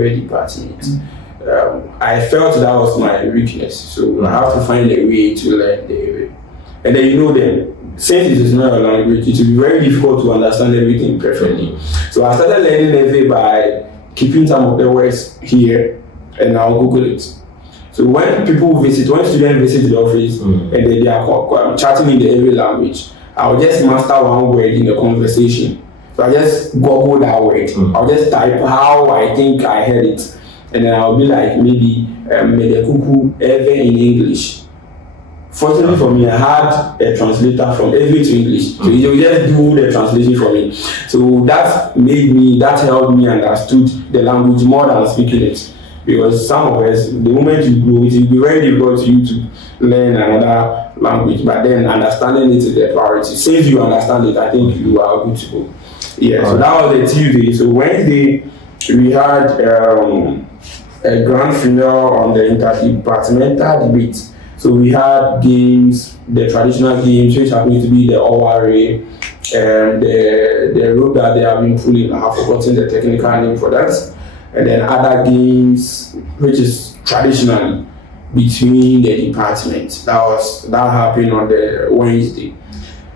every department. I felt that was my weakness, so I have to find a way to learn the EVE. And then them. Since it is not a language, it will be very difficult to understand everything perfectly. So I started learning EVE by keeping some of the words here, and I'll Google it. So when students visit the office and they are chatting in the EVE language, I'll just master one word in the conversation. So I just Google that word. I'll just type how I think I heard it. And then I'll be like, maybe Medekuku EVE in English. Fortunately for me, I had a translator from EVE to English. So he would just do the translation for me. So that helped me understood the language more than speaking it. Because some of us, the moment you grow, it will be very difficult for you to learn another language. But then understanding it is the priority. Since you understand it, I think you are good to go. Yeah, so that was the Tuesday. So Wednesday, we had a grand finale on the interdepartmental debate. So we had games, the traditional games, which happens to be the Oware, and the rope that they have been pulling. I have forgotten the technical name for that. And then other games, which is traditionally between the departments. That happened on the Wednesday.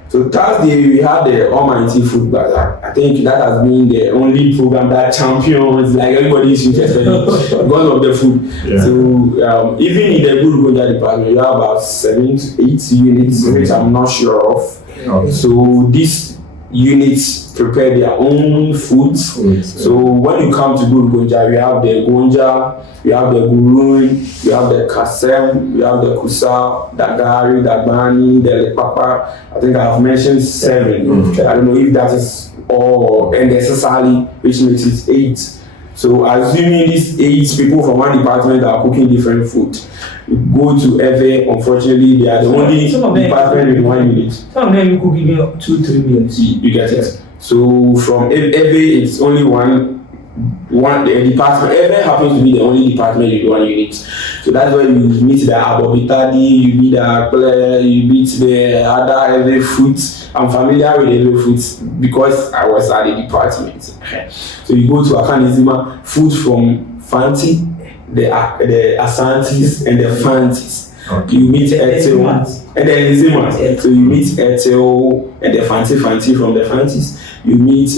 So Thursday we had the Almighty Food Bazaar. I think that has been the only program that champions, like everybody is interested in because of the food. Yeah. So even in the Good Gonja department, we have about 7 to 8 units, which I'm not sure of. Okay. So these units prepare their own foods. So when you come to Good Gonja, we have the Gonja, we have the Gurun, we have the Kasem, we have the Kusa, the Gari, the Bani, the Lepapa. I think I have mentioned 7. I don't know if that is all, and the Sasali, which makes it 8. So assuming these 8 people from one department are cooking different food, go to EVE, unfortunately they are the only department with 1 unit. Some of them you could give me 2-3 meals. You get it. So from EVE, it's only one the department. EVE happens to be the only department with 1 unit. So that's where you meet the Abobitadi, you meet the Apple, you meet the other EVE foods. I'm familiar with EVE foods because I was at the department. So you go to Akanizima, food from Fanti, the Asantis and the Fantis. Okay. You meet Etel and then Zimas. So you meet Etel and the Fanti from the Fantis. You meet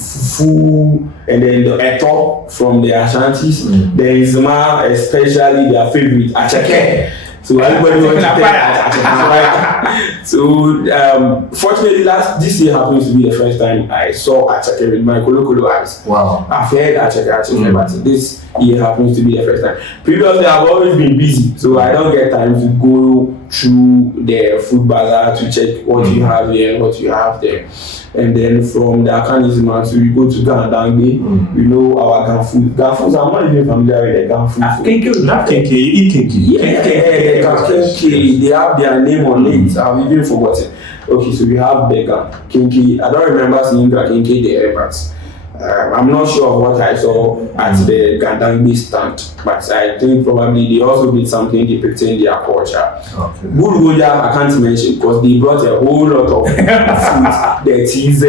Fufu and then the Eto from the Ashantis. Then Zima, especially their favorite, Achake. So everybody wants to take So fortunately this year happens to be the first time I saw Achake with my Kolo eyes. Wow. I've heard Achake, but this year happens to be the first time. Previously I've always been busy, so I don't get time to go through the food bazaar to check what you have here and what you have there. And then from the Akanizima, so we go to Gandangbe, we know our Gan food. Gan foods, I'm not even familiar with the Gan food. Kinky, you eat kinky. Yeah, they have their name on it. I've even forgotten. Okay, so we have the Gan Kinky. I don't remember seeing the Kinky there, but I'm not sure of what I saw at the Gandangbe stand. But I think probably they also did something depicting their culture. Okay. Good Gonja, I can't mention because they brought a whole lot of food. The Tize,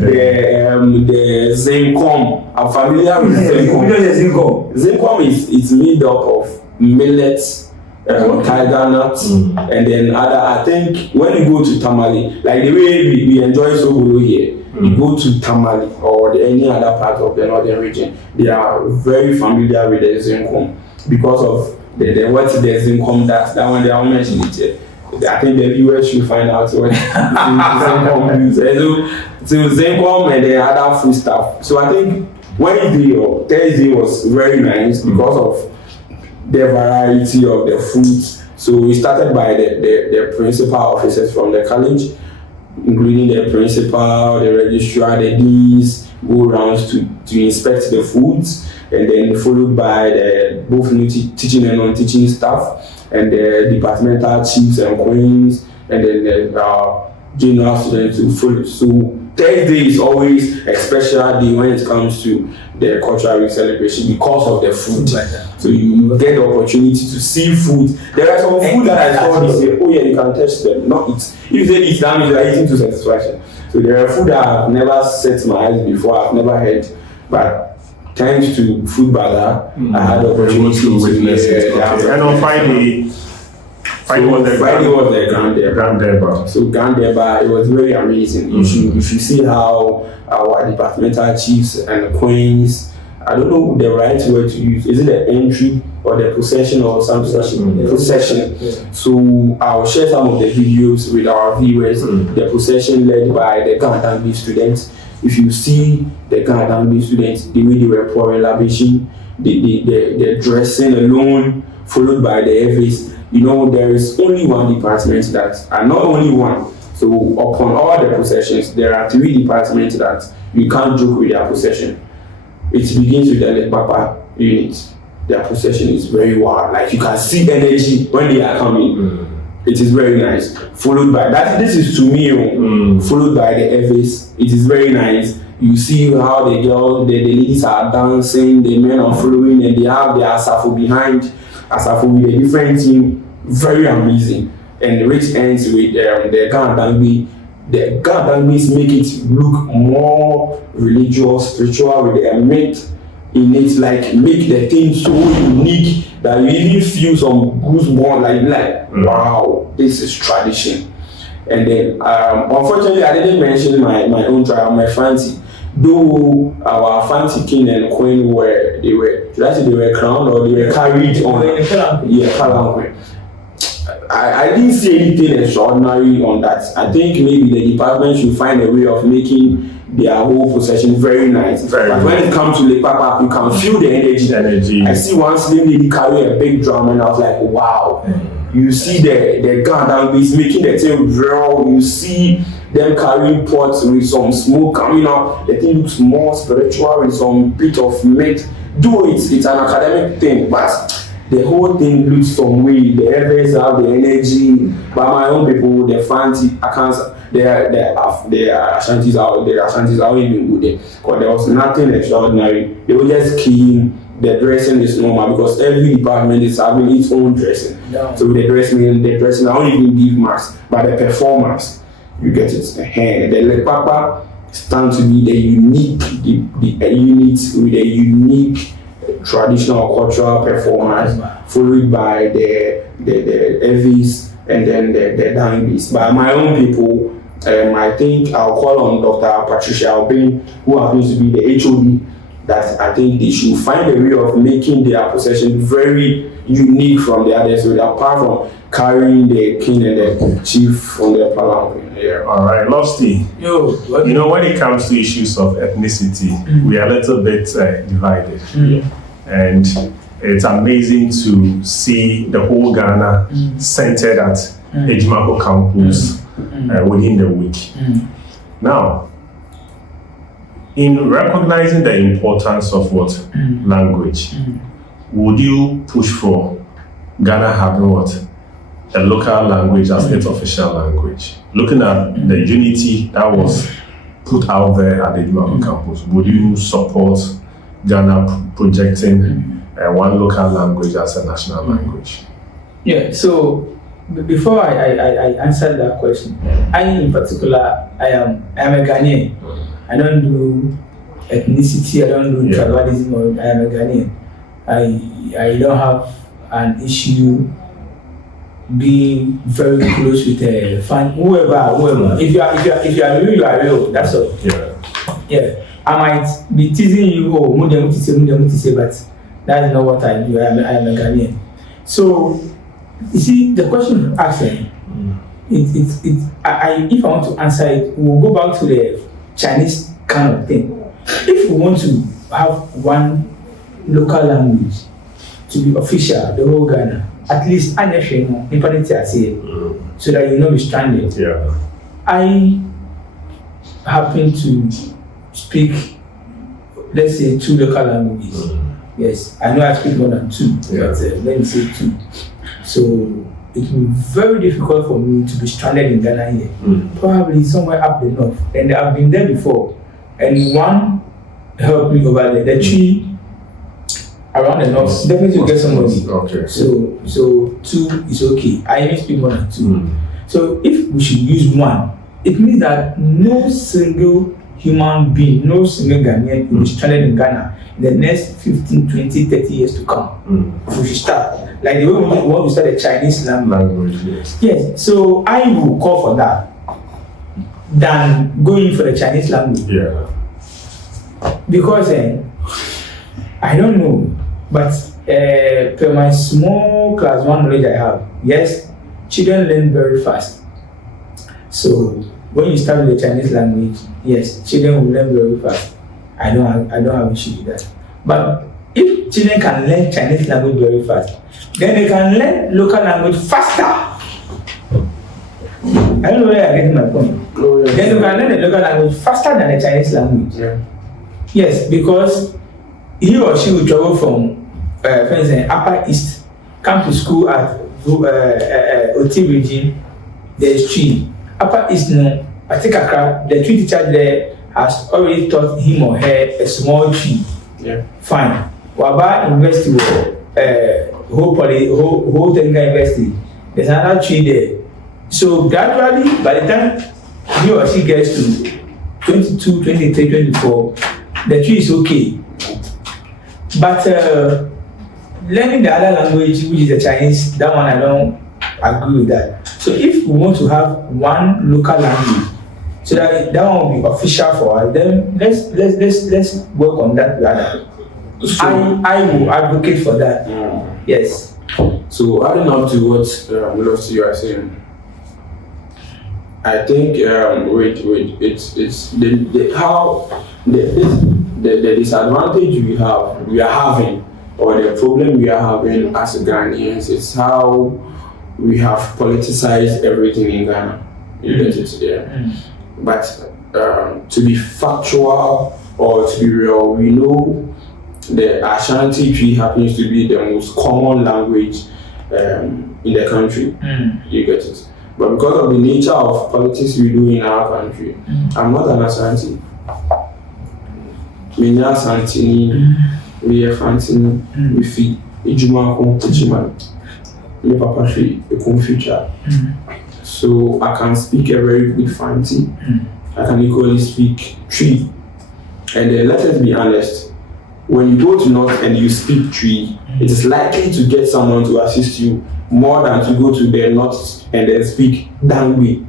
the Zenkom. I'm familiar with Zenkom. Zenkom is made up of millets, tiger nuts, and then other. I think when you go to Tamale, like the way we enjoy Sogolo here, you go to Tamale or any other part of the northern region, they are very familiar with the Zenkom because of the what the Zenkom does. That one they are mentioning it here. I think the viewers should find out what Zenkom uses. So Zenkom and the other food stuff. So I think Wednesday or Thursday was very nice because of the variety of the foods. So we started by the principal officers from the college, including the principal, the registrar, the deans, go around to inspect the foods, and then followed by both teaching and non-teaching staff, and the departmental chiefs and queens, and then the general students who follow. So Thursday is always a special day when it comes to the cultural week celebration because of the food. So you get the opportunity to see food. There are some food that I saw this year. Oh yeah, you can touch them, not eat. If you say eat, that means you are eating to satisfaction. So there are food that I've never set my eyes before, I've never heard, but thanks to Food Bazaar, I had the opportunity to witness it. Okay. And on Friday was the Grand Deba. So Grand Deba, it was very amazing. You should see how our departmental chiefs and the queens, I don't know the right word to use. Is it the entry or the procession or some such procession? Yeah. So I'll share some of the videos with our viewers. The procession led by the Ghana students. If you see the Ghana students, the way they were pouring libation, the dressing alone, followed by the FAs, you know, there is only one department that, and not only one. So upon all the processions, there are 3 departments that you can't joke with their procession. It begins with the Papa unit. Their procession is very wild. Like you can see energy when they are coming. It is very nice. Followed by that, this is to me, followed by the FAs. It is very nice. You see how the girls, the ladies are dancing, the men are following, and they have their Asafo behind. Asafo with a different team. Very amazing. And which ends with the Ghana. The Ghana's make it look more religious, spiritual, with a myth in it, like make the thing so unique that you even feel some goosebumps, like wow, this is tradition. And then unfortunately I didn't mention my own trial, my fancy. Though our fancy king and queen they were crowned or they were carried on palanquin. I didn't see anything extraordinary on that. I think maybe the department should find a way of making their whole procession very nice. But when it comes to Lake Papa, you can feel the energy. I see one slim lady carry a big drum and I was like, wow. You see the Ghana is making the thing real. You see them carrying pots with some smoke coming out. The thing looks more spiritual with some bit of myth. Though it's an academic thing, but the whole thing looks some way. The others have the energy. But my own people, the fancy, I can't. Their Ashantis are even good there. Because there was nothing extraordinary. They were just keen. The dressing is normal because every department is having its own dressing. Yeah. So the dressing, I don't even give marks, but the performance, you get it. The Lake Papa stands to be the unique, the unit with a unique traditional cultural performance, followed by the Evis and then the Danbis. By my own people, I think I'll call on Dr. Patricia Albin, who happens to be the HOD, that I think they should find a way of making their procession very unique from the others, so apart from carrying the king and the chief from their palanquin. Yeah. All right, Lofty. You know, when it comes to issues of ethnicity, we are a little bit divided. And it's amazing to see the whole Ghana centered at Ajumako campus within the week. Now, in recognizing the importance of language, would you push for Ghana having a local language as its official language? Looking at the unity that was put out there at the Ajumako campus, would you support Ghana projecting one local language as a national language? Yeah, so before I answer that question, I in particular, I am a Ghanaian. I don't do ethnicity, I don't do tribalism, or I am a Ghanaian. I don't have an issue being very close with a fan, whoever. If you are real, you are real. That's all. Yeah. I might be teasing you, Mudiamu to say, but that's not what I do. I am a Ghanaian. So, you see, the question you're asking, if I want to answer it, we'll go back to the Chinese kind of thing. If we want to have one local language to be official, the whole Ghana, at least I say so that you know be stranded. Yeah. I happen to speak, let's say, 2 local languages. Yes, I know I speak more than 2, but let me say 2. So it will be very difficult for me to be stranded in Ghana here. Probably somewhere up the north. And I've been there before. And one helped me over there. The 3 around the north definitely will get somebody. Okay. So 2 is okay. I even speak more than 2. So if we should use 1, it means that no single human being, no single Ghanaian will be stranded in Ghana in the next 15, 20, 30 years to come. If we should start. Like the way we want to start a Chinese language. Yes. So I will call for that than going for the Chinese language. Yeah. Because I don't know, but per my small class 1 knowledge I have, yes, children learn very fast. So when you start with the Chinese language, yes, children will learn very fast. I don't have issue with that. But if children can learn Chinese language very fast, then they can learn local language faster. I don't know where I'm getting my point. Oh, yeah. Then you can learn the local language faster than the Chinese language. Yeah. Yes, because he or she will travel from, for instance, Upper East, come to school at OT region. There is tree. Upper East, no, I think Accra, the tree teacher there has already taught him or her a small tree. Yeah. Fine. Waba University, whole technical university, there's another tree there. So gradually, by the time he or she gets to 22, 23, 24, the tree is okay. But learning the other language, which is the Chinese, that one I don't agree with that. So if we want to have one local language, so that one will be official for us, then let's work on that rather. So, I will advocate for that. Yes. So adding up to what you are saying, I think it's the disadvantage we are having, or the problem we are having as Ghanaians, is how we have politicized everything in Ghana. You get it? Yeah. But to be factual or to be real, we know the Ashanti tree happens to be the most common language in the country. You get it? But because of the nature of politics we do in our country, I'm not an Ashanti. We are Ashanti, we are Fantini, we feed Ajumako, Techiman, we Papa Tree, a future. So I can speak a very good Fanti. I can equally speak Tree. And then let us be honest, when you go to North and you speak Tree, it is likely to get someone to assist you more than to go to the North and then speak Dangwe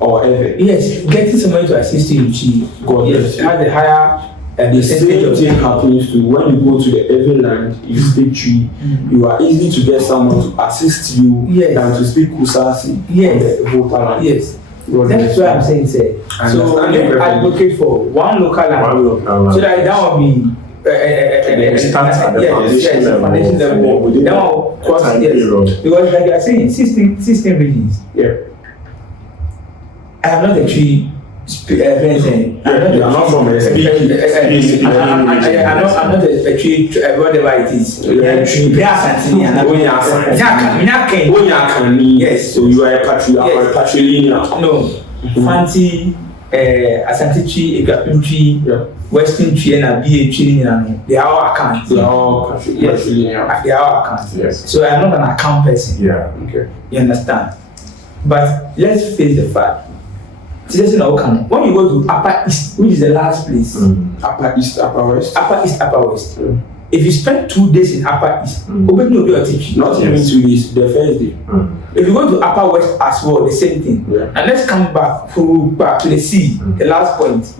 or Ewe. Yes, getting someone to assist you in Tree, God yes, has a higher the same thing happens to when you go to the Ewe land, you speak Tree, you are easy to get someone to assist you than to speak Kusasi on the Volta land. Yes. That's what I'm saying, sir. So let's advocate for one local language, so that will be it starts at the foundation level. That will cross because like you are saying, 16 regions. Yeah. I am not a tree person. I'm not from a speaking. I'm not a tree, whatever it is. Yes. So you are a patrilineal. No. Fancy, Asante tree, Ekapim tree, Western tree, and a BA tree, they are all accounts. They are all patrilineal. They are all accounts. Yes. So I am not an account person. Yeah. Okay. You understand? But let's face the fact. When you go to Upper East, which is the last place, Upper East, Upper West. Upper East, Upper West. If you spend 2 days in Upper East, open your teach. Not even 2 days, the first day. If you go to Upper West as well, the same thing. And let's come back to the sea, the last point.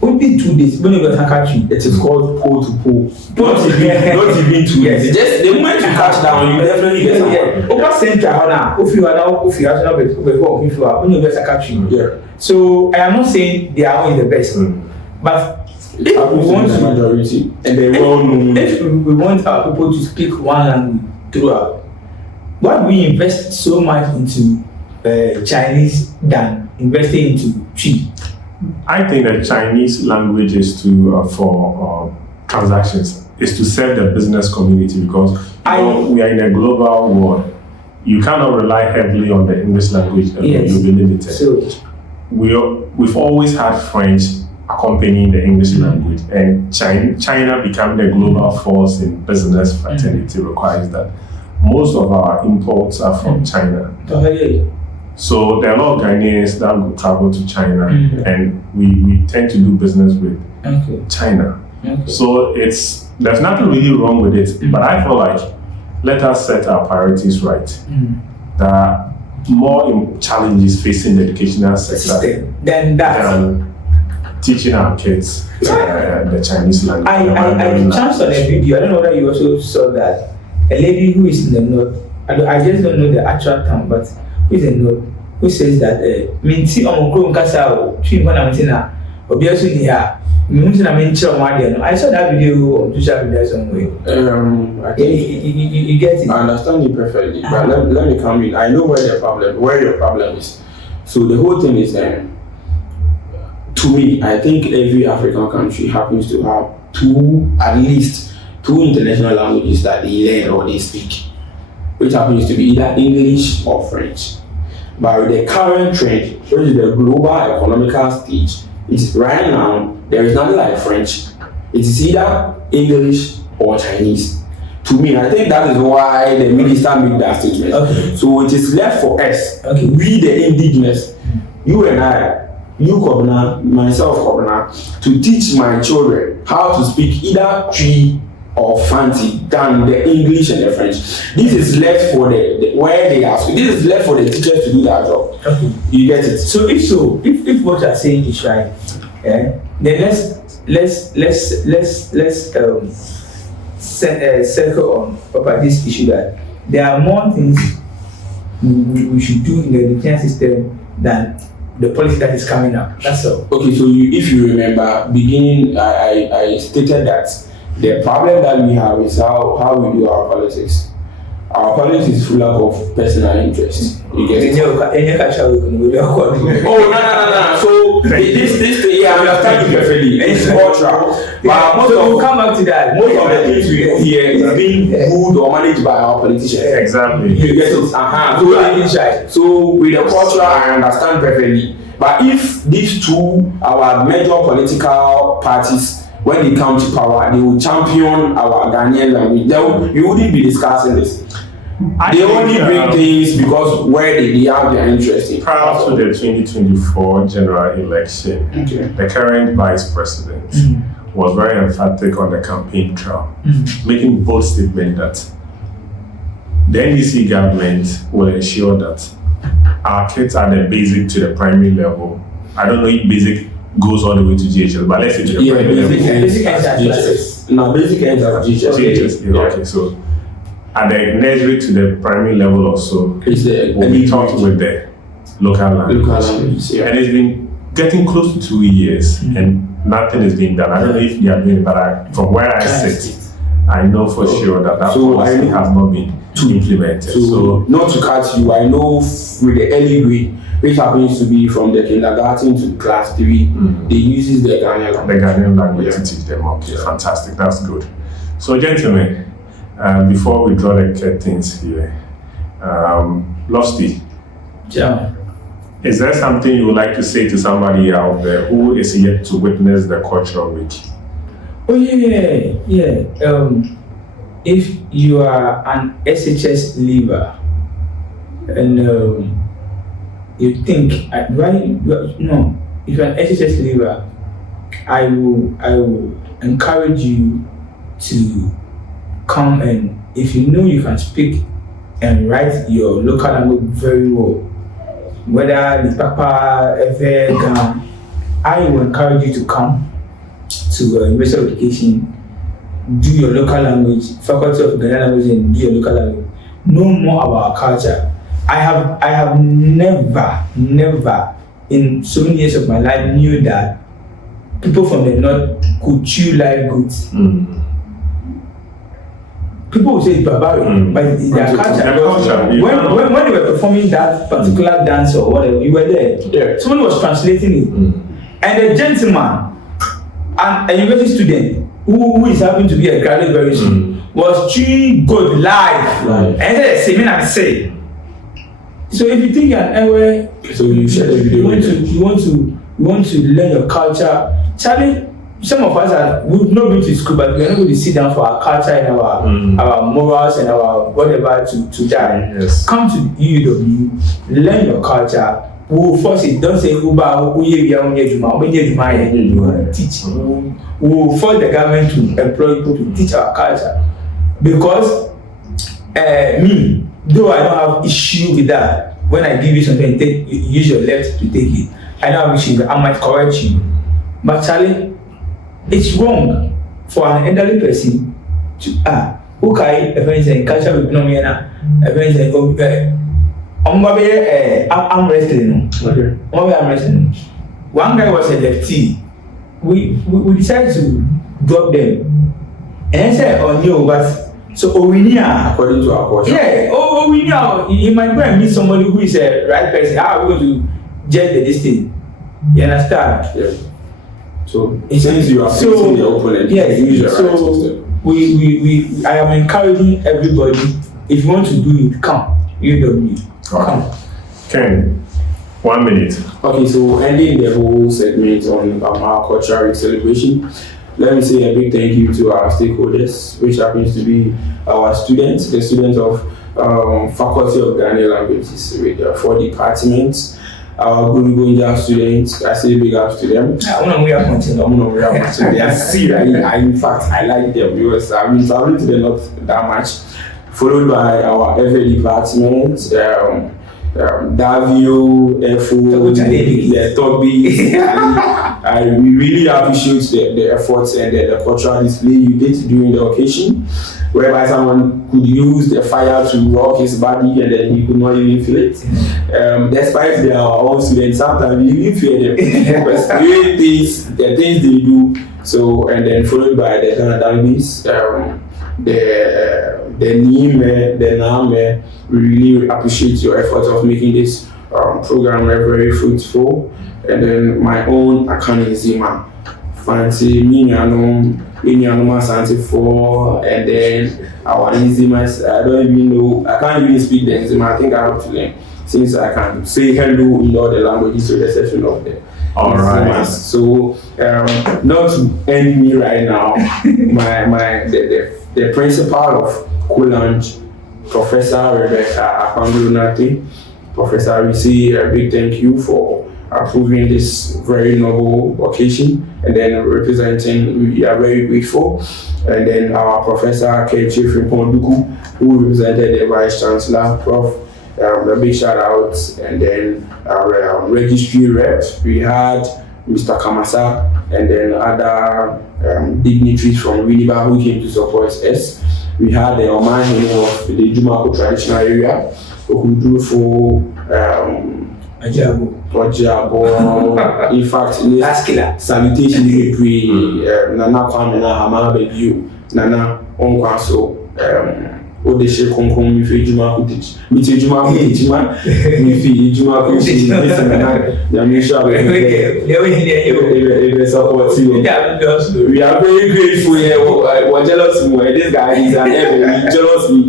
Only 2 days. When you go to country, it is called pole to pole. Not even 2 days. Just the moment you catch down, you definitely get someone. Over Central now, if you are not when you go to country. So I am not saying they are always the best, but if we want the majority and they well known. If we want our people to speak one language throughout, why do we invest so much into Chinese than investing into Tree? I think that Chinese language is to for transactions, is to serve the business community, because we are in a global world. You cannot rely heavily on the English language, and you'll be limited. So, we've always had French accompanying the English language, and China becoming a global force in business fraternity requires that most of our imports are from China. So there are a lot of Ghanaians that will travel to China, and we tend to do business with China. So there's nothing really wrong with it, but I feel like let us set our priorities right. There are more challenges facing the educational sector than teaching our kids the Chinese language. I chanced on a video. I don't know whether you also saw that. A lady who is in the north, I just don't know the actual term, but who is in the north, who says that minti omokro nkasa o twi nkwana mintina obi aso ni ha mintina menchira mo. I saw that video on social media somewhere. I think you get it. I understand you perfectly, but let me come in. I know where your problem is. So the whole thing is, to me, I think every African country happens to have at least two international languages that they learn or they speak, which happens to be either English or French. But with the current trend, which is the global economical stage, it's right now, there is nothing like French. It is either English or Chinese. To me, I think that is why the minister made that statement. Okay. So it is left for us, we the indigenous, you and I, you Kobna, myself Kobna, to teach my children how to speak either Twi or Fancy than the English and the French. This is left for the where they are. This is left for the teachers to do their job. Okay. You get it? So if what you are saying is right, then let's circle on about this issue that there are more things we should do in the education system than the policy that is coming up. That's all. Okay, so if you remember, beginning, I stated that the problem that we have is how we do our politics. Our politics is full of personal interest. You get it? Oh, no. So this thing, I understand you perfectly. It's cultural. But we'll come back to that. Most of the things we do here is being ruled or managed by our politicians. Exactly. You get it? So with the culture, I understand perfectly. But if these two, our major political parties, when they come to power, they will champion our Ghanaian language. We wouldn't be discussing this. They only bring things because where they have their interest in. Prior to the 2024 general election, the current vice president was very emphatic on the campaign trail, making bold statement that the NDC government will ensure that our kids are the basic to the primary level. I don't know if basic goes all the way to GHL, but let's say to the primary level. Basic ends No, basic ends are GHL. Okay, so at the nursery to the primary level also, we'll be taught with the local language. And it's been getting close to 2 years and nothing is being done. I don't know if you are doing it, but from where I sit, I know for sure that policy has not been implemented. So not to cut you, I know with the early grade, which happens to be from the kindergarten to class 3, they use the Ghanaian language. The Ghanaian language to teach them. Okay, fantastic. That's good. So, gentlemen, before we draw the curtains here, Lofty, is there something you would like to say to somebody out there who is yet to witness the cultural week? Oh yeah. If you are an SHS leaver and you think if you're an SHS leaver, I will encourage you to come, and if you know you can speak and write your local language very well, whether the Papa, ever, I will encourage you to come to University of Education, do your local language, Faculty of Ghanaian Language, and do your local language. Know more about our culture. I have never in so many years of my life knew that people from the north could chew live goods. People would say it's barbaric, but it's their culture. When they were performing that particular dance or whatever, you were there. Yeah. Someone was translating it. And a gentleman, a university student, who is happening to be a graduate very soon, was chewing good live. And then seminar say. So if you think you're so you share the video. You want to learn your culture. Charlie, some of us we've not been to school, but we're not going to sit down for our culture and our morals and our whatever to die. Yes. Come to UEW, learn your culture. We will force it. Don't say Uba, teach. We will force the government to employ people to teach our culture. Because me, though I don't have issue with that, when I give you something, you use your left to take it. I don't have issue, I might correct you. But Charlie, it's wrong for an elderly person to okay, a friend saying culture with no a friend saying I'm wrestling. Okay. I'm wrestling. One guy was a lefty. We decided to drop them. And I said, oh no, but so Owinia, according to our culture. Yeah, Owinia, you might go and meet somebody who is a right person. How are we going to judge the distance? You understand? Yeah. So since you are facing the opponent, yes. So I am encouraging everybody. If you want to do it, come. UEW. Come. Ken, 1 minute. Okay, so ending the whole segment on our cultural week celebration, let me say a big thank you to our stakeholders, which happens to be our students, the students of Faculty of Ghanaian Languages with 4 departments. Our Gunja students, I say big ups to them. They are serious. In fact, I like them because I've been traveling to them not that much. Followed by our FA department, Davio, FO, Toby. We really appreciate the efforts and the cultural display you did during the occasion, whereby someone could use the fire to rock his body and then he could not even feel it. Despite their own students, sometimes we even fear them because the things they do. So, and then followed by the Canadians, the Nime, the Name. We really appreciate your efforts of making this program very fruitful. And then my own Akane Zima, Fancy Minyanum, Santi 4, and then our enzymes. I don't even know, I can't even speak the enzyme. I think I have to learn since I can say hello in all the languages with the exception of the Alright. So not to end me right now, the principal of Kulanj, Professor Rebecca Apangulunati. Professor, we say a big thank you for approving this very noble occasion and then representing, we are very grateful. And then our Professor Kechi Friponduku, who represented the Vice Chancellor, Prof. A big shout out. And then our registry rep, we had Mr. Kamasa and then other dignitaries from Winneba who came to support us. We had the Oman of the Ajumako traditional area, who drew for Ajabo. In fact, sanitation degree, Nana Kwamena Hamana Bebu, Nana Onkwaso, Odeshe Konkom, Mifi Ajumako teach. Mifi Ajumako teach, Mifi Ajumako teach, Yamisha, we are very grateful here. We're jealous of this guy, he's an ever jealous me.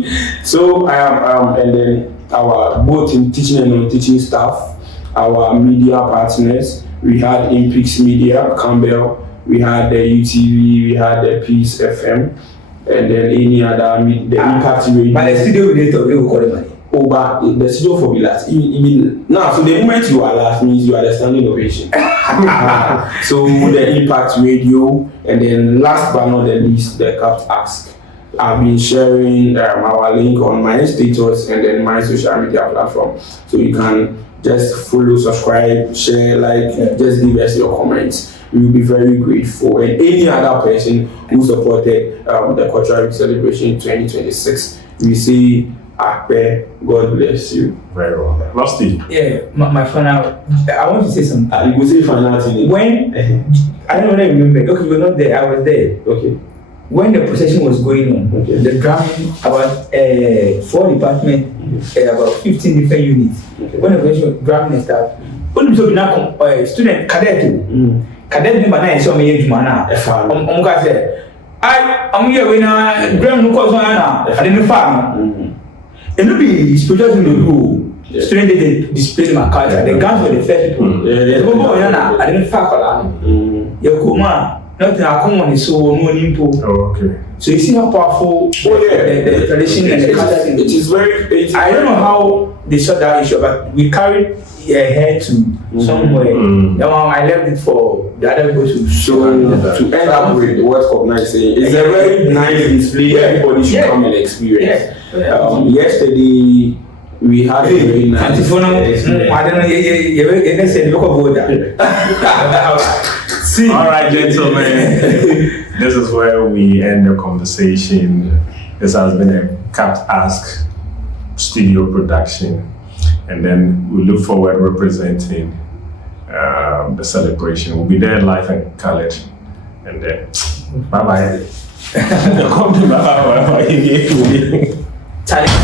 So and then our both in teaching and non-teaching staff, our media partners, we had Impix Media, Campbell, we had the UTV, we had the Peace FM, and then any other the Impact Radio. But the studio we will call it. Oh, but the studio for me last. Now, so the moment you are last means you are the standing ovation. So the Impact Radio, and then last but not the least, the Capt Ask. I've been sharing our link on my status and then my social media platform, so you can just follow, subscribe, share, like, just give us your comments. We will be very grateful. And any other person who supported the Cultural Celebration 2026, we say, Akpe, God bless you. Very well. Rusty. Yeah, my final. I want to say something. You go say final thing. When I don't really remember. Okay, you're not there. I was there. Okay. When the procession was going on, the drumming about 4 departments, about 15 different units. Okay. When the procession was drumming and stuff, when you now student cadet, cadet member na so me ejuma na. Ka say, I'm here when drum no cause na. I didn't farm. It no be spiritual thing to do. Student they display my culture. The guns were the first people. I didn't fuck all. You come Not the common is so no nimpo. Oh, okay. So you see how powerful the tradition and the culture it is very. I don't know how they saw that issue, but we carried ahead to somewhere. Then I left it for the other people to So to end up with the World Cup night saying it's a very nice display. Everybody should come and experience. Yesterday we had a very nice. I don't know. See. All right, gentlemen. This is where we end the conversation. This has been a Cat Ask studio production, and then we look forward representing the celebration. We'll be there live and colored, and then bye bye. Charlie.